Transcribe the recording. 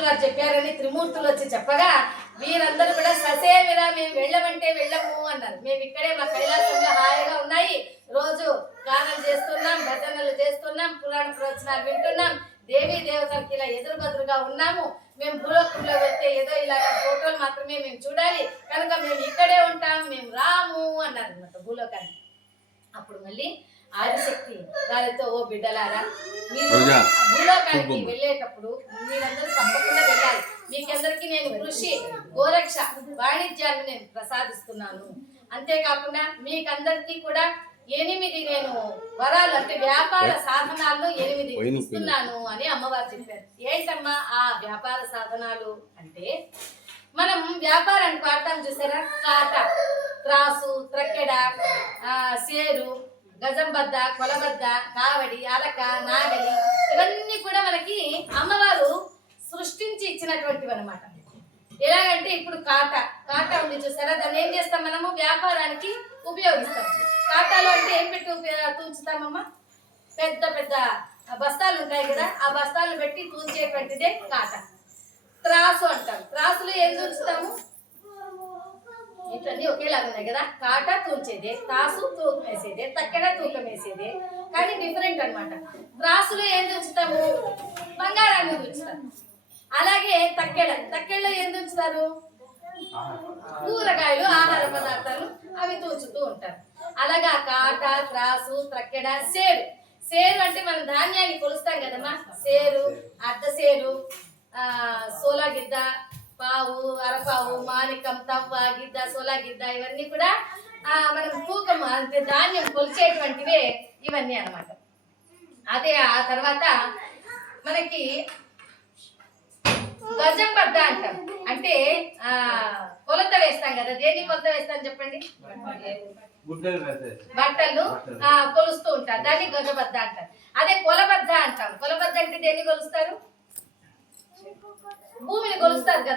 పంతులు గారు చెప్పారని త్రిమూర్తులు వచ్చి చెప్పగా వీరందరూ కూడా ససేమిరా మేము వెళ్ళమంటే వెళ్ళము అన్నారు. మేము ఇక్కడే మా కైలాసంలో హాయిగా ఉన్నాయి, రోజు గానాలు చేస్తున్నాం, భజనలు చేస్తున్నాం, పురాణ ప్రవచనాలు వింటున్నాం, దేవీ దేవతలకి ఇలా ఎదురుబదురుగా ఉన్నాము. మేము భూలోకంలో వెళ్తే ఏదో ఇలాగ ఫోటోలు మాత్రమే మేము చూడాలి, కనుక మేము ఇక్కడే ఉంటాం, మేము రాము అన్నారు అనమాట భూలోకాన్ని. అప్పుడు మళ్ళీ ఆదిశక్తి వారితో, ఓ బిడ్డలారా, మీరు భూలోకానికి వెళ్ళేటప్పుడు మీరందరూ తప్పకుండా వెళ్ళాలి. మీకందరికీ నేను కృషి, గోరక్ష, వాణిజ్యాన్ని నేను ప్రసాదిస్తున్నాను. అంతేకాకుండా మీకందరికీ కూడా 8 నేను వరాలు అంటే వ్యాపార సాధనాలను 8 ఇస్తున్నాను అని అమ్మవారు చెప్పారు. ఏంటమ్మా ఆ వ్యాపార సాధనాలు అంటే, మనం వ్యాపారానికి వాడతాం చూసారా, కాట, త్రాసు, త్రక్కెడ, సేరు, గజంబద్ద, కొలబద్ద, కావడి, అలక, నాగలి, ఇవన్నీ కూడా మనకి అమ్మవారు సృష్టించి ఇచ్చినటువంటివి అనమాట. ఎలాగంటే ఇప్పుడు కాట ఉంది చూసారా, దాన్ని ఏం చేస్తాం మనము వ్యాపారానికి ఉపయోగిస్తాం. కాటాలో అంటే ఏం పెట్టి తూంచుతామమ్మా, పెద్ద పెద్ద బస్తాలు ఉంటాయి కదా, ఆ బస్తాలు పెట్టి తూంచేటువంటిదే కాట. త్రాసు అంటాం, త్రాసులో ఏం తూంచుతాము, ఇట్లన్నీ ఒకేలాగా ఉన్నాయి కదా, కాట తూంచేదే, త్రాసు తూకం వేసేదే, తక్కెడ తూకం వేసేదే, కానీ డిఫరెంట్ అనమాట. త్రాసులో ఏం తూంచుతాము, బంగారాన్ని తూంచుతాం. అలాగే తక్కెడలో ఏం తూంచుతారు, కూరగాయలు, ఆహార పదార్థాలు, అవి తూచుతూ ఉంటారు. అలాగా కాట, త్రాసు, త్రక్కెడ, సేరు అంటే మనం ధాన్యాన్ని కొలుస్తాం కదమ్మా, సేరు, అర్ధసేరు, సోలా గిద్ద, పావు, అరపావు, మానికం, తవ్వ, గిద్ద, సోలా గిద్ద, ఇవన్నీ కూడా మనం తూకం అంటే ధాన్యం కొలిచేటువంటివే ఇవన్నీ అన్నమాట. అదే ఆ తర్వాత మనకి గజం బద్ద అంటాం, అంటే కొలత వేస్తాం కదా, దేన్ని కొలత వేస్తాం చెప్పండి, బట్టలు కొలుస్తూ ఉంటారు, దాన్ని గజబద్ద అంటారు. అదే కొలబద్ద అంటాం, కొలబద్ద అంటే దేన్ని కొలుస్తారు, భూమిని కొలుస్తారు కదా.